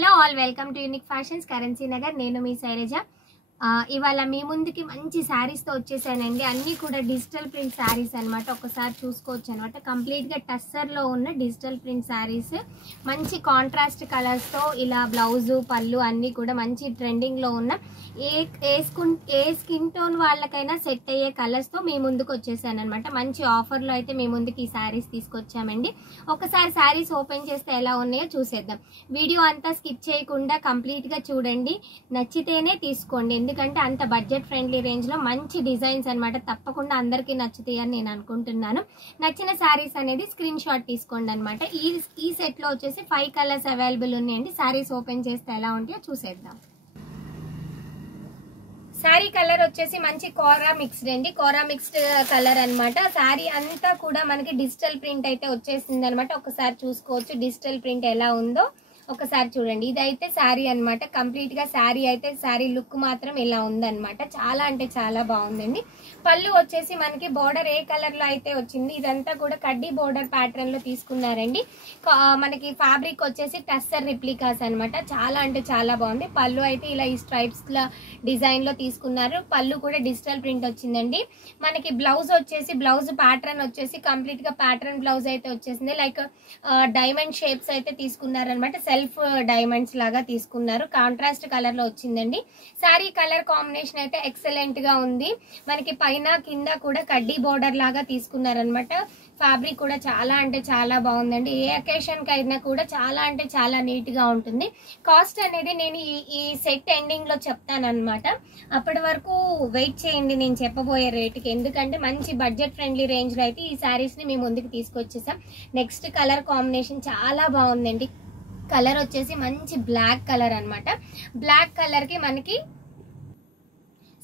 Hello all welcome to unique fashions currency Nagar. నేను మీ శైలజ. ఇవాళ మీ ముందుకి మంచి శారీస్తో వచ్చేసానండి. అన్నీ కూడా డిజిటల్ ప్రింట్ శారీస్ అనమాట. ఒకసారి చూసుకోవచ్చు అనమాట. కంప్లీట్గా టస్సర్లో ఉన్న డిజిటల్ ప్రింట్ శారీస్, మంచి కాంట్రాస్ట్ కలర్స్తో ఇలా బ్లౌజు పళ్ళు అన్నీ కూడా మంచి ట్రెండింగ్లో ఉన్న ఏ స్కిన్ టోన్ వాళ్ళకైనా సెట్ అయ్యే కలర్స్తో మీ ముందుకు వచ్చేసాను అనమాట. మంచి ఆఫర్లో అయితే మీ ముందుకి ఈ శారీస్ తీసుకొచ్చామండి. ఒకసారి శారీస్ ఓపెన్ చేస్తే ఎలా ఉన్నాయో చూసేద్దాం. వీడియో అంతా స్కిప్ చేయకుండా కంప్లీట్గా చూడండి. నచ్చితేనే తీసుకోండి, ఎందుకంటే అంత బడ్జెట్ ఫ్రెండ్లీ రేంజ్లో మంచి డిజైన్స్ అనమాట. తప్పకుండా అందరికీ నచ్చుతాయని నేను అనుకుంటున్నాను. నచ్చిన శారీస్ అనేది స్క్రీన్ షాట్ తీసుకోండి అనమాట. ఈ సెట్లో వచ్చేసి 5 కలర్స్ అవైలబుల్ ఉన్నాయండి. శారీస్ ఓపెన్ చేస్తే ఎలా ఉంటాయో చూసేద్దాం. శారీ కలర్ వచ్చేసి మంచి కోరా మిక్స్డ్ అండి. కోరా మిక్స్డ్ కలర్ అనమాట. శారీ అంతా కూడా మనకి డిజిటల్ ప్రింట్ అయితే వచ్చేసింది అనమాట. ఒకసారి చూసుకోవచ్చు డిజిటల్ ప్రింట్ ఎలా ఉందో ఒకసారి చూడండి. ఇదైతే శారీ అనమాట. కంప్లీట్ గా శారీ అయితే శారీ లుక్ మాత్రం ఇలా ఉందన్నమాట. చాలా అంటే చాలా బాగుందండి. పళ్ళు వచ్చేసి మనకి బోర్డర్ ఏ కలర్ లో అయితే వచ్చింది, ఇదంతా కూడా కడ్డీ బోర్డర్ ప్యాటర్న్ లో తీసుకున్నారండి. మనకి ఫ్యాబ్రిక్ వచ్చేసి టస్సర్ రిప్లికాస్ అనమాట. చాలా అంటే చాలా బాగుంది. పళ్ళు అయితే ఇలా ఈ స్ట్రైప్స్ డిజైన్ లో తీసుకున్నారు. పళ్ళు కూడా డిజిటల్ ప్రింట్ వచ్చిందండి. మనకి బ్లౌజ్ వచ్చేసి బ్లౌజ్ ప్యాటర్న్ వచ్చేసి కంప్లీట్ గా ప్యాటర్న్ బ్లౌజ్ అయితే వచ్చేసింది. లైక్ డైమండ్ షేప్స్ అయితే తీసుకున్నారనమాట. సెల్ఫ్ డైమండ్స్ లాగా తీసుకున్నారు. కాంట్రాస్ట్ కలర్ లో వచ్చిందండి. శారీ కలర్ కాంబినేషన్ అయితే ఎక్సలెంట్ గా ఉంది. మనకి పైన కింద కూడా కడ్డీ బోర్డర్ లాగా తీసుకున్నారనమాట. ఫ్యాబ్రిక్ కూడా చాలా అంటే చాలా బాగుందండి. ఏ అకేషన్ కి అయినా కూడా చాలా అంటే చాలా నీట్ గా ఉంటుంది. కాస్ట్ అనేది నేను ఈ సెట్ ఎండింగ్ లో చెప్తాను అనమాట. అప్పటి వరకు వెయిట్ చేయండి నేను చెప్పబోయే రేటుకి, ఎందుకంటే మంచి బడ్జెట్ ఫ్రెండ్లీ రేంజ్ లో అయితే ఈ శారీస్ ని మీ ముందుకు తీసుకొచ్చేసాం. నెక్స్ట్ కలర్ కాంబినేషన్ చాలా బాగుందండి. కలర్ వచ్చేసి మంచి బ్లాక్ కలర్ అనమాట. బ్లాక్ కలర్ కి మనకి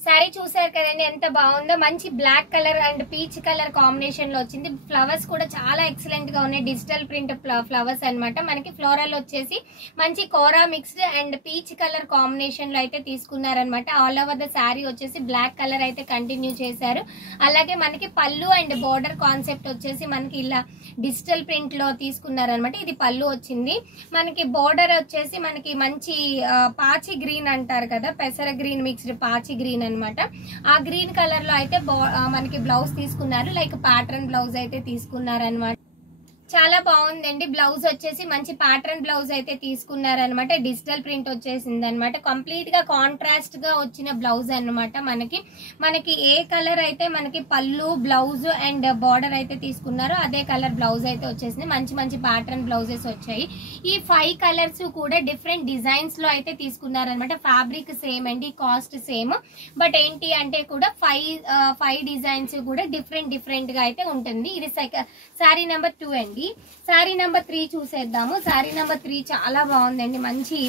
శారీ చూసారు కదండి ఎంత బాగుందో. మంచి black colour and peach colour combination లో వచ్చింది. ఫ్లవర్స్ కూడా చాలా ఎక్సలెంట్ గా ఉన్నాయి. డిజిటల్ ప్రింట్ ఫ్లవర్స్ అనమాట. మనకి ఫ్లోరల్ వచ్చేసి మంచి కోరా mixed and peach colour combination లో అయితే తీసుకున్నారనమాట. ఆల్ ఓవర్ ద శారీ వచ్చేసి బ్లాక్ కలర్ అయితే కంటిన్యూ చేశారు. అలాగే మనకి పళ్ళు అండ్ బోర్డర్ కాన్సెప్ట్ వచ్చేసి మనకి ఇలా డిజిటల్ ప్రింట్ లో తీసుకున్నారనమాట. ఇది పళ్ళు వచ్చింది. మనకి బోర్డర్ వచ్చేసి మనకి మంచి పాచి గ్రీన్ అంటారు కదా, పెసర గ్రీన్ మిక్స్డ్ పాచి గ్రీన్ అనమాట. ఆ గ్రీన్ కలర్ లో అయితే మనకి బ్లౌజ్ తీసుకున్నారు. లైక్ ప్యాటర్న్ బ్లౌజ్ అయితే తీసుకున్నారనమాట. చాలా బాగుందండి. బ్లౌజ్ వచ్చేసి మంచి ప్యాటర్న్ బ్లౌజ్ అయితే తీసుకున్నారనమాట. డిజిటల్ ప్రింట్ వచ్చేసింది అనమాట. కంప్లీట్ గా కాంట్రాస్ట్ గా వచ్చిన బ్లౌజ్ అనమాట. మనకి ఏ కలర్ అయితే మనకి పళ్ళు బ్లౌజ్ అండ్ బార్డర్ అయితే తీసుకున్నారో అదే కలర్ బ్లౌజ్ అయితే వచ్చేసింది. మంచి మంచి ప్యాటర్న్ బ్లౌజెస్ వచ్చాయి. ఈ 5 కలర్స్ కూడా డిఫరెంట్ డిజైన్స్ లో అయితే తీసుకున్నారనమాట. ఫ్యాబ్రిక్ సేమ్ అండి, కాస్ట్ సేమ్. బట్ ఏంటి అంటే కూడా 5 డిజైన్స్ కూడా డిఫరెంట్ గా అయితే ఉంటుంది. ఇది శారీ నెంబర్ 2 అండి. శారీ నెంబర్ 3 చూసేద్దాము. శారీ నెంబర్ 3 చాలా బాగుందండి. మంచి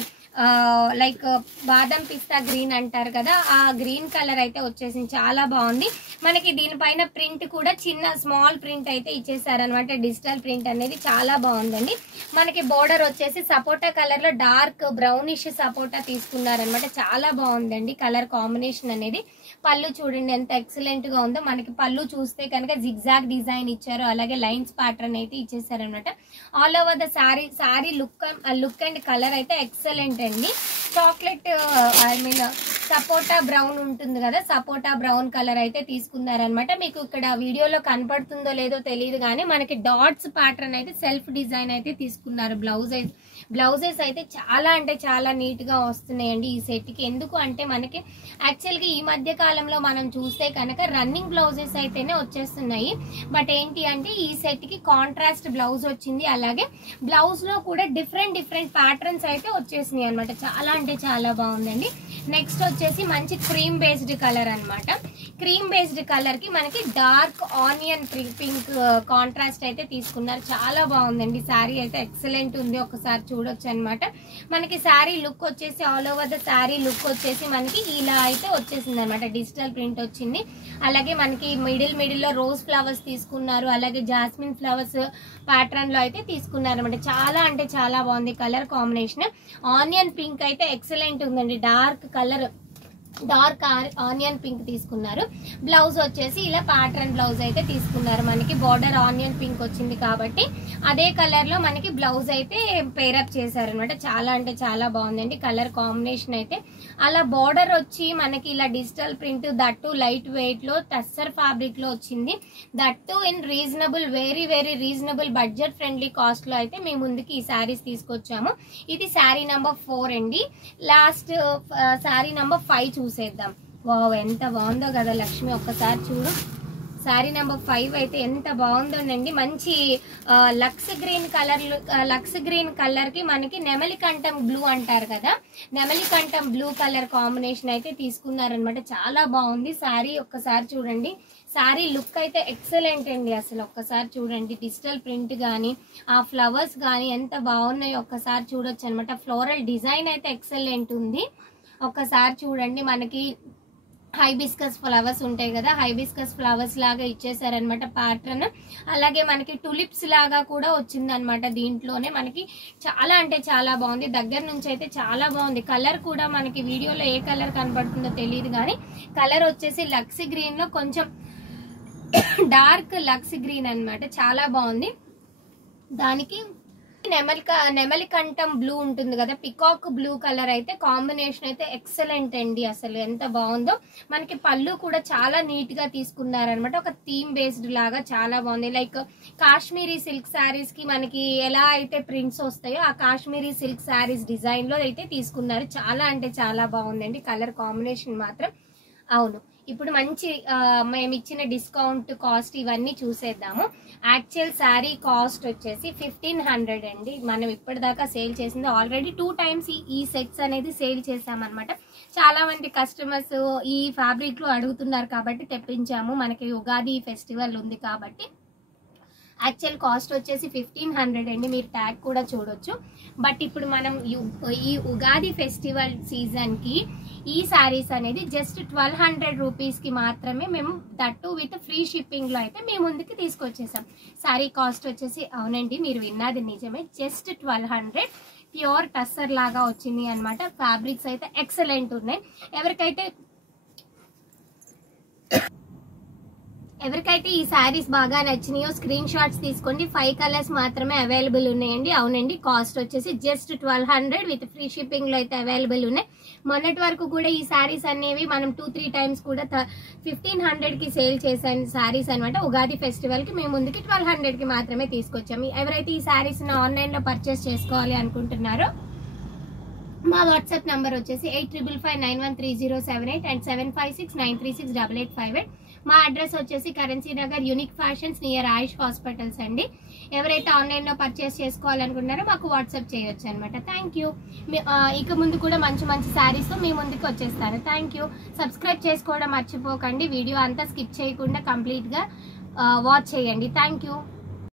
లైక్ బాదం పిస్తా గ్రీన్ అంటారు కదా, ఆ గ్రీన్ కలర్ అయితే వచ్చేసింది. చాలా బాగుంది. మనకి దీనిపైన ప్రింట్ కూడా చిన్న స్మాల్ ప్రింట్ అయితే ఇచ్చేసారనమాట. డిజిటల్ ప్రింట్ అనేది చాలా బాగుందండి. మనకి బోర్డర్ వచ్చేసి సపోటా కలర్ లో డార్క్ బ్రౌనిష్ సపోటా తీసుకున్నారనమాట. చాలా బాగుందండి కలర్ కాంబినేషన్ అనేది. పళ్ళు చూడండి ఎంత ఎక్సలెంట్ గా ఉందో. మనకి పళ్ళు చూస్తే కనుక జిగ్జాగ్ డిజైన్ ఇచ్చారు. అలాగే లైన్స్ ప్యాటర్న్ అయితే ఇచ్చేసారనమాట. All over the sari look and colour అయితే ఎక్సలెంట్ అండి. చాక్లెట్ సపోటా బ్రౌన్ ఉంటుంది కదా, సపోటా బ్రౌన్ కలర్ అయితే తీసుకున్నారనమాట. మీకు ఇక్కడ వీడియోలో కనపడుతుందో లేదో తెలియదు కానీ మనకి డాట్స్ ప్యాటర్న్ అయితే సెల్ఫ్ డిజైన్ అయితే తీసుకున్నారు. బ్లౌజెస్ అయితే చాలా అంటే చాలా నీట్ గా వస్తున్నాయండి ఈ సెట్ కి. ఎందుకు అంటే మనకి యాక్చువల్ గా ఈ మధ్య కాలంలో మనం చూస్తే కనుక రన్నింగ్ బ్లౌజెస్ అయితేనే వచ్చేస్తున్నాయి. బట్ ఏంటి అంటే ఈ సెట్ కి కాంట్రాస్ట్ బ్లౌజ్ వచ్చింది. అలాగే బ్లౌజ్ లో కూడా డిఫరెంట్ ప్యాటర్న్స్ అయితే వచ్చేసినాయి అనమాట. చాలా అంటే చాలా బాగుందండి. నెక్స్ట్ వచ్చేసి మంచి క్రీమ్ బేస్డ్ కలర్ అనమాట. క్రీమ్ బేస్డ్ కలర్ కి మనకి డార్క్ ఆనియన్ పింక్ కాంట్రాస్ట్ అయితే తీసుకున్నారు. చాలా బాగుందండి. శారీ అయితే ఎక్సలెంట్ ఉంది. ఒకసారి చూడొచ్చు అనమాట. మనకి శారీ లుక్ వచ్చేసి all over the sari look వచ్చేసి మనకి ఇలా అయితే వచ్చేసింది అనమాట. డిజిటల్ ప్రింట్ వచ్చింది. అలాగే మనకి మిడిల్ లో రోజ్ ఫ్లవర్స్ తీసుకున్నారు. అలాగే జాస్మిన్ ఫ్లవర్స్ ప్యాటర్న్ లో అయితే తీసుకున్నారు అనమాట. చాలా అంటే చాలా బాగుంది కలర్ కాంబినేషన్. ఆనియన్ పింక్ అయితే ఎక్సలెంట్ ఉందండి. Dark colour dark onion pink తీసుకున్నారు. బ్లౌజ్ వచ్చేసి ఇలా ప్యాటర్న్ బ్లౌజ్ అయితే తీసుకున్నారు. మనకి బార్డర్ ఆనియన్ పింక్ వచ్చింది కాబట్టి అదే కలర్ లో మనకి బ్లౌజ్ అయితే పేరప్ చేశారనమాట. చాలా అంటే చాలా బాగుందండి కలర్ కాంబినేషన్ అయితే. అలా బార్డర్ వచ్చి మనకి ఇలా digital print, that light weight లో టస్సర్ ఫ్యాబ్రిక్ లో వచ్చింది. That in reasonable, very very reasonable budget friendly cost లో అయితే మేము ముందుకి ఈ శారీస్ తీసుకొచ్చాము. ఇది శారీ నంబర్ 4 అండి. లాస్ట్ శారీ నంబర్ 5 చూసేద్దాం. వావ్ ఎంత బాగుందో కదా లక్ష్మి, ఒక్కసారి చూడు. శారీ నెంబర్ 5 అయితే ఎంత బాగుందోనండి. మంచి లక్స్ గ్రీన్ కలర్ కి మనకి నెమలికంఠం బ్లూ అంటారు కదా, నెమలికంఠం బ్లూ కలర్ కాంబినేషన్ అయితే తీసుకున్నారనమాట. చాలా బాగుంది శారీ. ఒక్కసారి చూడండి, శారీ లుక్ అయితే ఎక్సలెంట్ అండి. అసలు ఒక్కసారి చూడండి, డిజిటల్ ప్రింట్ గానీ ఆ ఫ్లవర్స్ గానీ ఎంత బాగున్నాయో ఒక్కసారి చూడొచ్చు అనమాట. ఫ్లోరల్ డిజైన్ అయితే ఎక్సలెంట్ ఉంది. ఒక్కసారి చూడండి, మనకి హైబిస్కస్ ఫ్లవర్స్ ఉంటాయి కదా, హైబిస్కస్ ఫ్లవర్స్ లాగా ఇచ్చేసారనమాట ప్యాటర్న్. అలాగే మనకి టులిప్స్ లాగా కూడా వచ్చింది అనమాట. దీంట్లోనే మనకి చాలా అంటే చాలా బాగుంది. దగ్గర నుంచి అయితే చాలా బాగుంది. కలర్ కూడా మనకి వీడియోలో ఏ కలర్ కనబడుతుందో తెలియదు కానీ కలర్ వచ్చేసి లక్స్ గ్రీన్ లో కొంచెం డార్క్ లక్స్ గ్రీన్ అన్నమాట. చాలా బాగుంది. దానికి నెమలికంఠం బ్లూ ఉంటుంది కదా, పికాక్ బ్లూ కలర్ అయితే కాంబినేషన్ అయితే ఎక్సలెంట్ అండి. అసలు ఎంత బాగుందో. మనకి పళ్ళు కూడా చాలా నీట్ గా తీసుకున్నారనమాట. ఒక థీమ్ బేస్డ్ లాగా చాలా బాగుంది. లైక్ కాశ్మీరీ సిల్క్ శారీస్ కి మనకి ఎలా అయితే ప్రింట్స్ వస్తాయో ఆ కాశ్మీరీ సిల్క్ శారీస్ డిజైన్ లో అయితే తీసుకున్నారు. చాలా అంటే చాలా బాగుందండి కలర్ కాంబినేషన్ మాత్రం. అవును, ఇప్పుడు మంచి మేము ఇచ్చిన డిస్కౌంట్ కాస్ట్ ఇవన్నీ చూసేద్దాము. యాక్చువల్ శారీ కాస్ట్ వచ్చేసి 1500 అండి. మనం ఇప్పటిదాకా సేల్ చేసింది ఆల్రెడీ 2 టైమ్స్ ఈ సెట్స్ అనేది సేల్ చేసామన్నమాట. చాలా మంది కస్టమర్స్ ఈ ఫ్యాబ్రిక్ లో అడుగుతున్నారు కాబట్టి తెప్పించాము. మనకి ఉగాది ఫెస్టివల్ ఉంది కాబట్టి యాక్చువల్ కాస్ట్ వచ్చేసి 1500 అండి. మీరు ట్యాగ్ కూడా చూడొచ్చు. బట్ ఇప్పుడు మనం ఈ ఉగాది ఫెస్టివల్ సీజన్ కి ఈ శారీస్ అనేది జస్ట్ 1200 రూపీస్ కి మాత్రమే మేము దట్టు విత్ ఫ్రీ షిప్పింగ్ లో అయితే మేము ముందుకి తీసుకొచ్చేసాం. శారీ కాస్ట్ వచ్చేసి, అవునండి మీరు విన్నది నిజమే, జస్ట్ 1200. ప్యూర్ టస్సర్ లాగా వచ్చింది అనమాట. ఫ్యాబ్రిక్స్ అయితే ఎక్సలెంట్ ఉన్నాయి. ఎవరికైతే ఈ శారీస్ బాగా నచ్చినాయో స్క్రీన్ షాట్స్ తీసుకోండి. 5 కలర్స్ మాత్రమే అవైలబుల్ ఉన్నాయండి. అవునండి, కాస్ట్ వచ్చేసి జస్ట్ 1200 విత్ ఫ్రీ షిప్పింగ్ లో అయితే అవైలబుల్ ఉన్నాయి. మొన్నటి వరకు కూడా ఈ శారీస్ అనేవి మనం 2-3 టైమ్స్ కూడా 1500 కి సేల్ చేసాను శారీస్ అనమాట. ఉగాది ఫెస్టివల్ కి మేము ముందుకి 1200 కి మాత్రమే తీసుకొచ్చాము. ఎవరైతే ఈ శారీస్ ఆన్లైన్ లో పర్చేస్ చేసుకోవాలి అనుకుంటున్నారో మా వాట్సాప్ నంబర్ వచ్చేసి 8555913078 అండ్ 7569368858. మా అడ్రస్ వచ్చేసి currency Nagar unique fashions near Ayush hospitals అండి. ఎవరైతే ఆన్లైన్ లో పర్చేస్ చేసుకోవాలనుకున్నారో మాకు వాట్సాప్ చేయొచ్చు అనమాట. Thank you. ఇక ముందు కూడా మంచి మంచి శారీస్ తో మీ ముందుకు వచ్చేస్తాను. Thank you. సబ్స్క్రైబ్ చేసుకోవడం మర్చిపోకండి. వీడియో అంతా స్కిప్ చేయకుండా కంప్లీట్ గా వాచ్ చేయండి. Thank you.